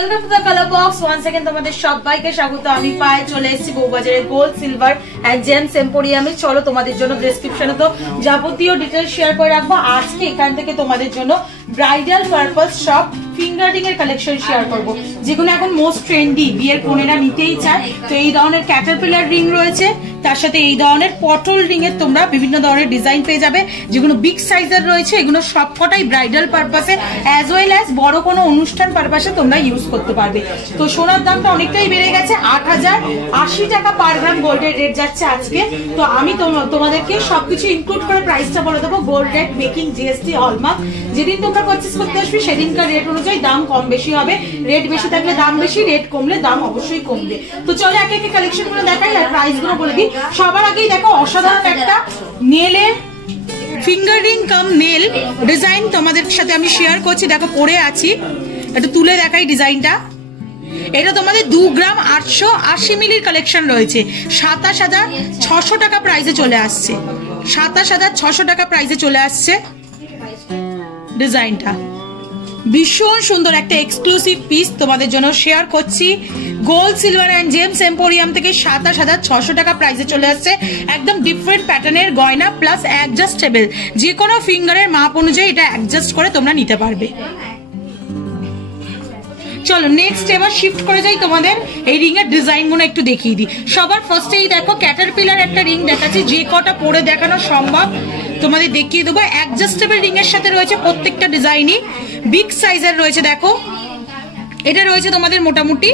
Welcome to the Colour Box. Once again তোমাদের সবাইকে স্বাগত। আমি পায়ে চলে এসেছি বউবাজারের গোল্ড সিলভার এন্ড জেমস এম্পোরিয়ামে। চলো তোমাদের জন্য ডেসক্রিপশনে তো যাবতীয় ডিটেইলস শেয়ার করে রাখবো। আজকে এখান থেকে তোমাদের জন্য ব্রাইডাল পারপাস সব ফিঙ্গার রিং এর কালেকশন শেয়ার করব, যেগুলো এখন মোস্ট ট্রেন্ডি, বিয়ের কনেরা নিতেই চায়। তো এই ধরনের ক্যাটারপিলার রিং রয়েছে, তার সাথে এই ধরনের পটল রিং এর তোমরা বিভিন্ন ধরনের ডিজাইন পেয়ে যাবে, যেগুলো বিগ সাইজের রয়েছে। এগুলো সবকটাই ব্রাইডাল পারপাসে অ্যাজ ওয়েল অ্যাজ বড় কোনো অনুষ্ঠান পারপাসে তোমরা ইউজ করতে পারবে। তো সোনার দামটা অনেকটাই বেড়ে গেছে, 8080 টাকা পার গ্রাম গোল্ডের রেট যাচ্ছে আজকে। তো আমি তোমাদেরকে সবকিছু ইনক্লুড করে প্রাইসটা বলে দেবো, gold rate, making, GST, hallmark. যেদিন তোমরা পারচেস করতে আসবে সেদিনকার রেট অনুযায়ী দাম কম বেশি হবে। রেট বেশি থাকলে দাম বেশি, রেট কমলে দাম অবশ্যই কমবে। তো চলো একে একে কালেকশন গুলো দেখাই আর প্রাইস গুলো বলে দিই। সবার আগেই দেখো অসাধারণ একটা নেলের ফিঙ্গার রিং কাম নেল ডিজাইন তোমাদের সাথে আমি শেয়ার করছি। দেখো পরে আছি, একটু তুলে দেখাই ডিজাইনটা। এটা তোমাদের 2 গ্রাম 880 মিলির কালেকশন রয়েছে, 27600 টাকা প্রাইসে চলে আসছে। 27600 টাকা প্রাইসে চলে আসছে ডিজাইনটা। ভীষণ সুন্দর একটা এক্সক্লুসিভ পিস তোমাদের জন্য শেয়ার করছি। Gold silver and gems emporium থেকে 27600 টাকা প্রাইসে চলে আসছে। একদম ডিফারেন্ট প্যাটার্নের গয়না প্লাস অ্যাডজাস্টেবল, যে কোনো ফিঙ্গারের মাপ অনুযায়ী এটা অ্যাডজাস্ট করে তোমরা নিতে পারবে। চলো নেক্সট এবার শিফট করে যাই, তোমাদের এই রিং এর ডিজাইন গুলো একটু দেখিয়ে দিই। সবার ফার্স্টেই দেখো ক্যাটারপিলার একটা রিং দেখাচ্ছি, যে কটা পরে দেখানো সম্ভব তোমাদের দেখিয়ে দেবো। অ্যাডজাস্টেবল রিং এর সাথে রয়েছে প্রত্যেকটা ডিজাইনই বিগ সাইজের রয়েছে। দেখো এটা রয়েছে তোমাদের মোটামুটি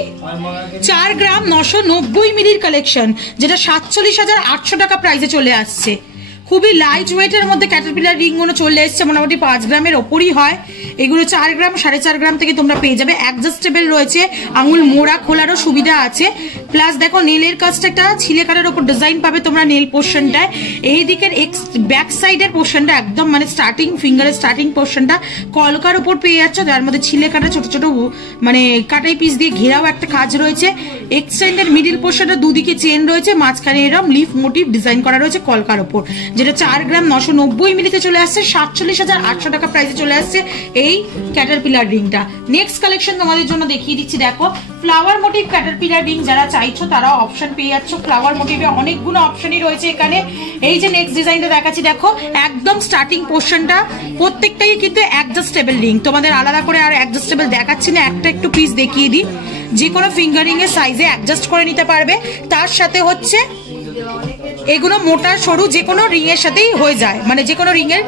4 গ্রাম 990 মিলির কালেকশন, যেটা 47,800 টাকা প্রাইসে চলে আসছে। খুবই লাইট ওয়েটের মধ্যে ক্যাটারপিলার রিং গুলো চলে এসছে, মোটামুটি 5 গ্রামের ওপরই হয়। এগুলো 4 গ্রাম 4.5 গ্রাম থেকে তোমরা পেয়ে যাবে। অ্যাডজাস্টেবল রয়েছে, আঙুল মোড়া খোলারও সুবিধা আছে। প্লাস দেখো নেলের কাজটা একটা ছিলে কাটার ওপর ডিজাইন পাবে তোমরা নেল পোর্শনটায়। এই দিকের ব্যাক সাইডের পোর্শনটা একদম মানে স্টার্টিং ফিঙ্গারের স্টার্টিং পোর্শনটা কলকার উপর পেয়ে যাচ্ছ, যার মধ্যে ছিলে কাটা ছোট ছোট মানে কাটাই পিস দিয়ে ঘেরাও একটা কাজ রয়েছে। এক্সটেন্ডেড মিডিল পোর্শনটা দুদিকে চেন রয়েছে, মাঝখানে এরকম লিফ মোটিভ ডিজাইন করা রয়েছে কলকার ওপর, যেটা 4 গ্রাম 990 মিলিতে চলে আসছে। 47,800 টাকা প্রাইসে চলে আসছে এই ক্যাটারপিলার রিংটা। নেক্সট কালেকশন তোমাদের জন্য দেখিয়ে দিচ্ছি। দেখো ফ্লাওয়ার মোটিভ ক্যাটারপিলার রিং যারা চাইছো তারা অপশন পেয়ে যাচ্ছ। ফ্লাওয়ার মোটিভে অনেকগুলো অপশনই রয়েছে এখানে। এই যে নেক্সট ডিজাইনটা দেখাচ্ছি, দেখো একদম স্টার্টিং পোর্শনটা প্রত্যেকটাই কিন্তু অ্যাডজাস্টেবল রিং, তোমাদের আলাদা করে আর অ্যাডজাস্টেবল দেখাচ্ছি না, একটা একটু পিস দেখিয়ে দিই। যে কোনো ফিঙ্গারিং এর সাইজে অ্যাডজাস্ট করে নিতে পারবে। তার সাথে হচ্ছে এগুলো মোটা সরু যে কোনো রিং এর সাথেই হয়ে যায়, মানে যে কোনো রিং এর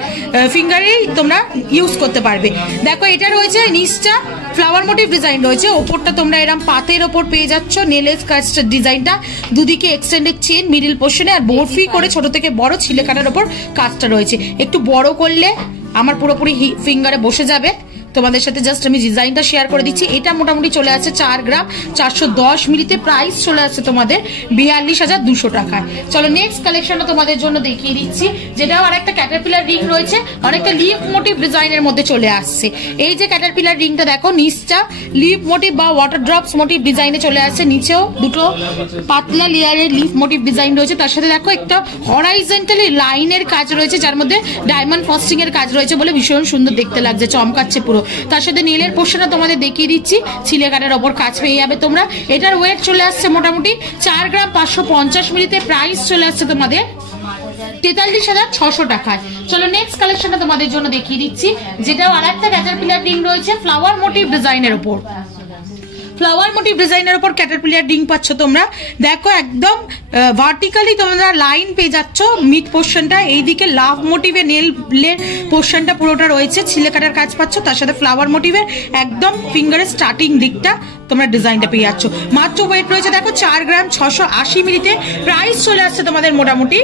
ফিঙ্গারেই তোমরা ইউজ করতে পারবে। দেখো এটা রয়েছে নিচটা ফ্লাওয়ার মোটিভ ডিজাইন রয়েছে, ওপরটা তোমরা এরকম পাতের ওপর পেয়ে যাচ্ছ নেলের কাজটা ডিজাইনটা, দুদিকে এক্সটেন্ডেড চেন মিডিল পোর্শনে আর বরফি করে ছোট থেকে বড় ছিলে কাটার ওপর কাজটা রয়েছে। একটু বড় করলে আমার পুরোপুরি ফিঙ্গারে বসে যাবে। তোমাদের সাথে জাস্ট আমি ডিজাইনটা শেয়ার করে দিচ্ছি। এটা মোটামুটি চলে আসছে 4 গ্রাম 410 মিলিতে, প্রাইস চলে আসছে তোমাদের 42,200 টাকায়। চলো নেক্সট কালেকশনটা তোমাদের জন্য দেখিয়ে দিচ্ছি, যেটাও আরেকটা ক্যাটারপিলার রিং রয়েছে, অনেকটা লিফ মোটিভ ডিজাইনের মধ্যে চলে আসছে। এই যে ক্যাটারপিলার রিংটা দেখো নিচটা লিফ মোটিভ বা ওয়াটার ড্রপস মোটিভ ডিজাইনে চলে আসছে, নিচেও দুটো পাতলা লেয়ারের লিফ মোটিভ ডিজাইন রয়েছে। তার সাথে দেখো একটা হরাইজন্টালি লাইনের কাজ রয়েছে, যার মধ্যে ডায়মন্ড ফস্টিং এর কাজ রয়েছে বলে ভীষণ সুন্দর দেখতে লাগছে, চমকাচ্ছে পুরো। তার সাথে নেলের পোর্শনটা তোমাদের দেখিয়ে দিচ্ছি, ছিলে কাটার ওপর কাজ পেয়ে যাবে তোমরা। এটার ওয়েট চলে আসছে মোটামুটি 4 গ্রাম 550 মিলিতে, প্রাইস চলে আসছে তোমাদের 43,600 টাকায়। চলো নেক্সট কালেকশনটা তোমাদের জন্য দেখিয়ে দিচ্ছি, যেটাও আরেকটা ক্যাটারপিলার রিং রয়েছে ফ্লাওয়ার মোটিভ ডিজাইনের ওপর। ফ্লাওয়ার মোটিভ ডিজাইনের উপর ক্যাটারপিলার রিং পাচ্ছ তোমরা। দেখো একদম ভার্টিক্যালি তোমরা লাইন পেয়ে যাচ্ছ মিড পোর্শনটা, এইদিকে লাভ মোটিভে নেলের পোর্শনটা পুরোটা রয়েছে, ছিলে কাটার কাজ পাচ্ছ। তার সাথে ফ্লাওয়ার মোটিভের একদম ফিঙ্গারের স্টার্টিং দিকটা তোমরা ডিজাইনটা পেয়ে যাচ্ছ। মাত্র ওয়েট রয়েছে দেখো 4 গ্রাম 680 মিলিতে, প্রাইস চলে আসছে তোমাদের মোটামুটি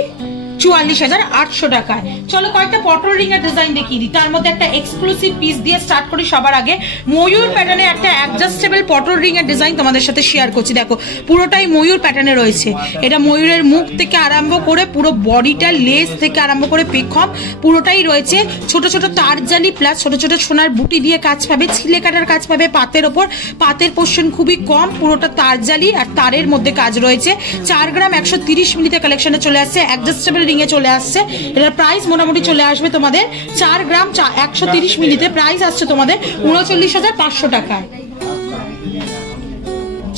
44,800 টাকায়। চলো কয়েকটা পটল রিং এর ডিজাইন দেখিয়ে দিই। তার মধ্যে একটা এক্সক্লুসিভ পিস দিয়ে স্টার্ট করি। সবার আগে ময়ূর প্যাটার্নে একটা অ্যাডজাস্টেবল পটল রিং এর ডিজাইন তোমাদের সাথে শেয়ার করছি। দেখো পুরোটাই ময়ূর প্যাটার্নে রয়েছে। এটা ময়ূরের মুখ থেকে আরম্ভ করে পুরো বডিটা, লেস থেকে আরম্ভ করে পেখম পুরোটাই রয়েছে। ছোট ছোট তারজালি প্লাস ছোট ছোট সোনার বুটি দিয়ে কাজ পাবে, ছিলে কাটার কাজ পাবে পাতের ওপর। পাতের পোর্শন খুবই কম, পুরোটা তারজালি আর তারের মধ্যে কাজ রয়েছে। 4 গ্রাম 130 মিলিতে কালেকশনে চলে আসছে, অ্যাডজাস্টেবল রিং এ চলে আসছে। এটার প্রাইস মোটামুটি চলে আসবে তোমাদের 4 গ্রাম 130 মিলিতে, প্রাইস আসছে তোমাদের 39,500 টাকায়।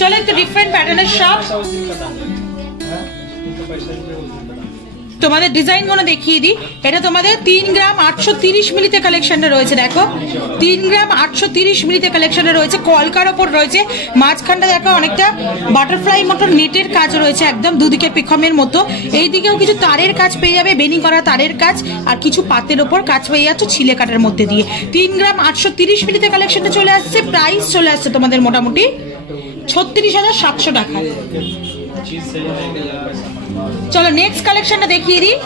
চলো একটু ডিফারেন্ট প্যাটার্নের সব তোমাদের ডিজাইন গুলো দেখিয়ে দিই। এটা তোমাদের 3 গ্রাম 830 মিলিতে কালেকশনটা রয়েছে। দেখো 3 গ্রাম 830 মিলিতে কালেকশনটা রয়েছে, কলকার ওপর রয়েছে। মাঝখানটা দেখো অনেকটা বাটারফ্লাই মতো নেটের কাজ রয়েছে, একদম দুদিকে পিখমের মতো। এই দিকেও কিছু তারের কাজ পেয়ে যাবে, বেনি করা তারের কাজ, আর কিছু পাতের ওপর কাজ পেয়ে যাচ্ছে ছিলে কাটার মধ্যে দিয়ে। 3 গ্রাম 830 মিলিতে কালেকশনটা চলে আসছে। প্রাইস চলে আসছে তোমাদের মোটামুটি 36,700 টাকা। চলো নেক্সট কালেকশনটা দেখিয়ে দিই।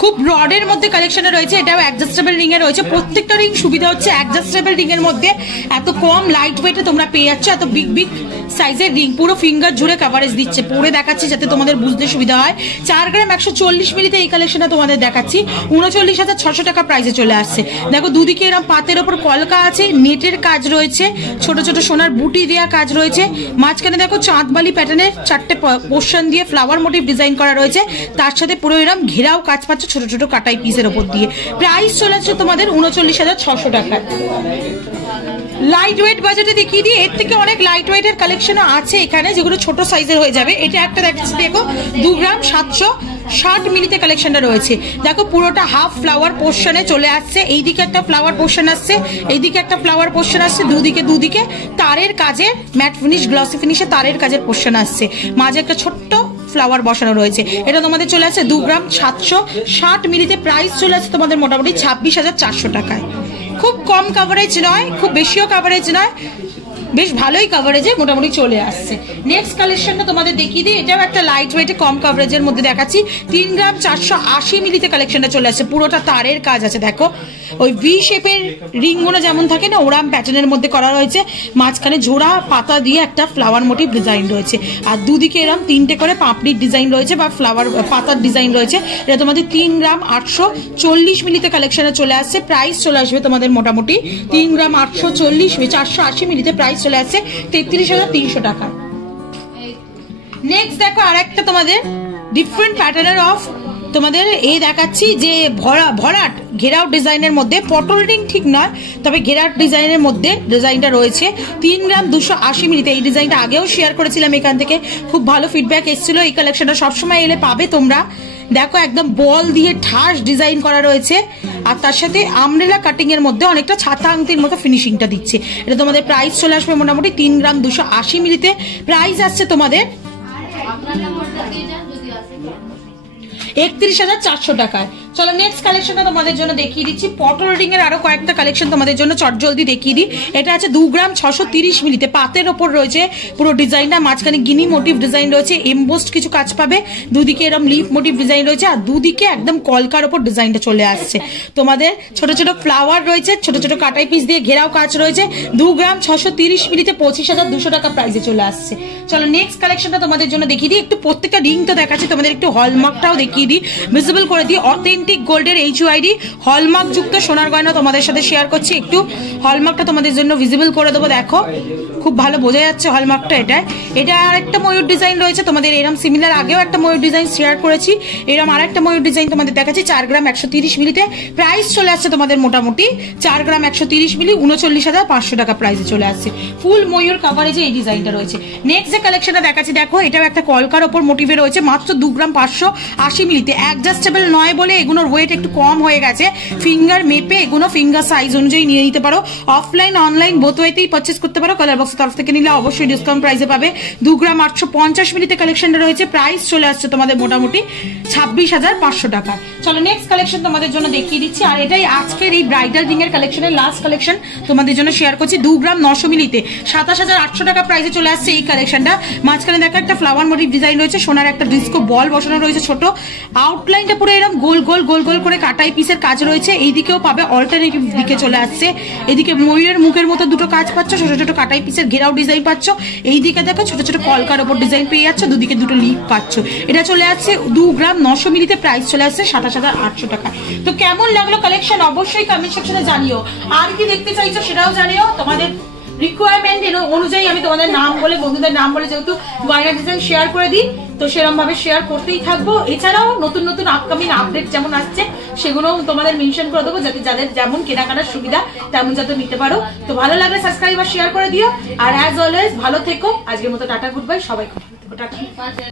খুব ব্রডের মধ্যে কালেকশনে রয়েছে, এটাও অ্যাডজাস্টেবল রিং এ রয়েছে। প্রত্যেকটা রিং সুবিধা হচ্ছে অ্যাডজাস্টেবল রিং এর মধ্যে এত কম লাইট ওয়েটে তোমরা পেয়ে যাচ্ছ এত বিগ বিগ সাইজের রিং, পুরো ফিঙ্গার জুড়ে কভারেজ দিচ্ছে। পরে দেখাচ্ছি যাতে তোমাদের বুঝতে সুবিধা হয়। 4 গ্রাম 140 মিলিতে এই কালেকশনটা তোমাদের দেখাচ্ছি 39,600 টাকা প্রাইসে চলে আসছে। দেখো দুদিকে এরকম পাতের ওপর কলকা আছে, নেটের কাজ রয়েছে, ছোট ছোট সোনার বুটি দেওয়া কাজ রয়েছে। মাঝখানে দেখো চাঁদবালি প্যাটার্নের 4টে পোর্শন দিয়ে ফ্লাওয়ার মোটিভ ডিজাইন করা রয়েছে, তার সাথে পুরো এরকম ঘেরাও কাজ পাচ্ছ ছোট ছোট কাটাই পিসের ওপর দিয়ে। প্রাইস চলে আসছে তোমাদের 39,600 টাকা। লাইট ওয়েট বাজেটে দেখিয়ে দিই, এর থেকে অনেক লাইট ওয়েটের কালেকশন আছে এখানে যেগুলো ছোট সাইজের হয়ে যাবে। এটা একটা দেখাচ্ছি, দেখো 2 গ্রাম 760 মিলিতে কালেকশনটা রয়েছে। দেখো পুরোটা হাফ ফ্লাওয়ার পোর্শনে চলে আসছে, এইদিকে একটা ফ্লাওয়ার পোর্শন আসছে, এইদিকে একটা ফ্লাওয়ার পোর্শন আসছে, দুদিকে তারের কাজের ম্যাট ফিনিশ গ্লসি ফিনিশে তারের কাজের পোর্শন আসছে, মাঝে একটা ছোট্ট ফ্লাওয়ার বসানো রয়েছে। এটা তোমাদের চলে আসছে 2 গ্রাম 760 মিলিতে। প্রাইস চলে আসছে তোমাদের মোটামুটি 26,400 টাকায়। খুব কম কভারেজ নয়, খুব বেশিও কভারেজ নয়, বেশ ভালোই কভারেজে মোটামুটি চলে আসছে। নেক্সট কালেকশনটা তোমাদের দেখিয়ে দিই, এটাও একটা লাইট ওয়েটে কম কভারেজের মধ্যে দেখাচ্ছি। 3 গ্রাম 480 মিলিতে কালেকশনটা চলে আসছে, পুরোটা তারের কাজ আছে। দেখো ওই ভি শেপের রিংগুলো যেমন থাকে না ওরাম প্যাটার্নের মধ্যে করা রয়েছে, মাঝখানে জোড়া পাতা দিয়ে একটা ফ্লাওয়ার মোটিভ ডিজাইন রয়েছে, আর দুদিকে এরকম 3টে করে পাপড়ির ডিজাইন রয়েছে বা ফ্লাওয়ার পাতার ডিজাইন রয়েছে। এটা তোমাদের 3 গ্রাম 840 মিলিতে কালেকশনে চলে আসছে। প্রাইস চলে আসবে তোমাদের মোটামুটি 3 গ্রাম 840 480 মিলিতে প্রাইস চলে আসছে 33,300 টাকা। নেক্সট দেখো আরেকটা তোমাদের ডিফারেন্ট প্যাটার্নের অফ তোমাদের এই দেখাচ্ছি যে ভরাট ঘেরাও ডিজাইনের মধ্যে, পটল রিং ঠিক নয় তবে ঘেরাট ডিজাইনের মধ্যে ডিজাইনটা রয়েছে। 3 গ্রাম 280 মিলিতে এই ডিজাইনটা আগেও শেয়ার করেছিলাম এখান থেকে, খুব ভালো ফিডব্যাক এসেছিল। এই কালেকশনটা সবসময় এলে পাবে তোমরা। দেখো একদম বল দিয়ে ঠাস ডিজাইন করা রয়েছে, আর তার সাথে আমরেলা কাটিং এর মধ্যে অনেকটা ছাতা আংটির মতো ফিনিশিংটা দিচ্ছে। এটা তোমাদের প্রাইস চলে আসবে মোটামুটি 3 গ্রাম 280 মিলিতে। প্রাইস আসছে তোমাদের 31,400 টাকায়। চলো নেক্সট কালেকশনটা তোমাদের জন্য দেখিয়ে দিচ্ছি। পটল রিং এর আরো কয়েকটা কালেকশন তোমাদের জন্য চটজলদি দেখিয়ে দিই। এটা আছে 2 গ্রাম 630 মিলিতে, পাতের ওপর রয়েছে পুরো ডিজাইনটা, মাঝখানে গিনি মোটিভ ডিজাইন রয়েছে, এমবোস্ট কিছু কাজ পাবে, দুদিকে এরকম লিফ মোটিভ ডিজাইন রয়েছে, আর দুদিকে একদম কলকার ওপর ডিজাইনটা চলে আসছে। তোমাদের ছোট ছোট ফ্লাওয়ার রয়েছে, ছোট ছোট কাটাই পিস দিয়ে ঘেরাও কাজ রয়েছে। 2 গ্রাম 630 মিলিতে 25,200 টাকা প্রাইসে চলে আসছে। চলো নেক্সট কালেকশনটা তোমাদের জন্য দেখিয়ে দিই। একটু প্রত্যেকটা রিং তো দেখাচ্ছি, তোমাদের একটু হলমার্কটাও দেখিয়ে দিই, ভিজিবল করে দিই। অথেন্টিক গোল্ডের HUID হলমার্ক যুক্ত সোনার গয়না তোমাদের সাথে শেয়ার করছি। একটু হলমার্কটা তোমাদের জন্য ভিজিবল করে দেবো, দেখো খুব ভালো বোঝা যাচ্ছে হলমার্কটা। এটা আর একটা ময়ূর ডিজাইন রয়েছে তোমাদের, এরকম সিমিলার আগেও একটা ময়ূর ডিজাইন শেয়ার করেছি, এরকম আর একটা ময়ূর ডিজাইন তোমাদের দেখাচ্ছি। 4 গ্রাম 130 মিলিতে প্রাইস চলে আসছে তোমাদের মোটামুটি 4 গ্রাম 130 মিলি 39,500 টাকা প্রাইসে চলে আসছে। ফুল ময়ূর কাভারেজে এই ডিজাইনটা রয়েছে। নেক্সট যে কালেকশনটা দেখাচ্ছি, দেখো এটাও একটা কলকার ওপর মোটিভে রয়েছে, মাত্র 2 গ্রাম 580 মিলিতে। অ্যাডজাস্টেবল নয় বলে এগুলোর ওয়েট একটু কম হয়ে গেছে, ফিঙ্গার মেপে এগুলো ফিঙ্গার সাইজ অনুযায়ী নিয়ে নিতে পারো। অফলাইন অনলাইন বোথ ওয়েতেই পারচেজ করতে পারো। কালার বক্সের তরফ থেকে নিলে অবশ্যই ডিসকাউন্ট প্রাইসে পাবে। 2 গ্রাম 850 মিলিতে কালেকশনটা রয়েছে। প্রাইস চলে আসছে তোমাদের মোটামুটি 26,500 টাকা। চলো নেক্সট কালেকশন তোমাদের জন্য দেখিয়ে দিচ্ছি, আর এটাই আজকের এই ব্রাইডাল রিং এর কালেকশনের লাস্ট কালেকশন তোমাদের জন্য শেয়ার করছি। 2 গ্রাম 900 মিলিতে 27,800 টাকা প্রাইসে চলে আসছে এই কালেকশনটা। মাঝখানে দেখা একটা ফ্লাওয়ার মোটিভ ডিজাইন রয়েছে, সোনার একটা ডিস্কো বল বসানো রয়েছে ছোট, আউটলাইনটা পুরো এরকম গোল গোল গোল গোল করে কাটাই পিসের কাজ রয়েছে। এইদিকেও পাবে, অল্টারনেটিভ দিকে চলে আসছে। এদিকে ময়ূরের মুখের মতো দুটো কাজ পাচ্ছ, ছোট ছোট কাটাই পিসের ঘেরাও ডিজাইন পাচ্ছ। এইদিকে দেখো ছোট ছোট কলকার ওপর ডিজাইন পেয়ে যাচ্ছ, দুদিকে দুটো লিফ পাচ্ছ। এটা চলে আসছে 2 গ্রাম 900 মিলিতে, প্রাইস চলে আসছে 27,800 টাকা। তো কেমন লাগলো কালেকশন অবশ্যই কমেন্ট সেকশনে জানিও, আর কি দেখতে চাইছো সেটাও জানিও। তোমাদের রিকোয়ারমেন্ট অনুযায়ী আমি তোমাদের নাম বলে, বন্ধুদের নাম বলে যেহেতু গয়না ডিজাইন শেয়ার করে দিই, তো সেরকম ভাবে শেয়ার করতেই থাকবো। এছাড়াও নতুন নতুন আপকামিং আপডেট যেমন আসছে সেগুলো তোমাদের মেনশন করে দেবো, যাতে যাদের যেমন কেনাকাটার সুবিধা তেমন যাতে নিতে পারো। তো ভালো লাগলে সাবস্ক্রাইব আর শেয়ার করে দিও, আর অ্যাজ অলওয়েজ ভালো থেকো। আজকের মতো টাটা, গুড বাই, সবাই খুব ভালো থেকো, টাটা।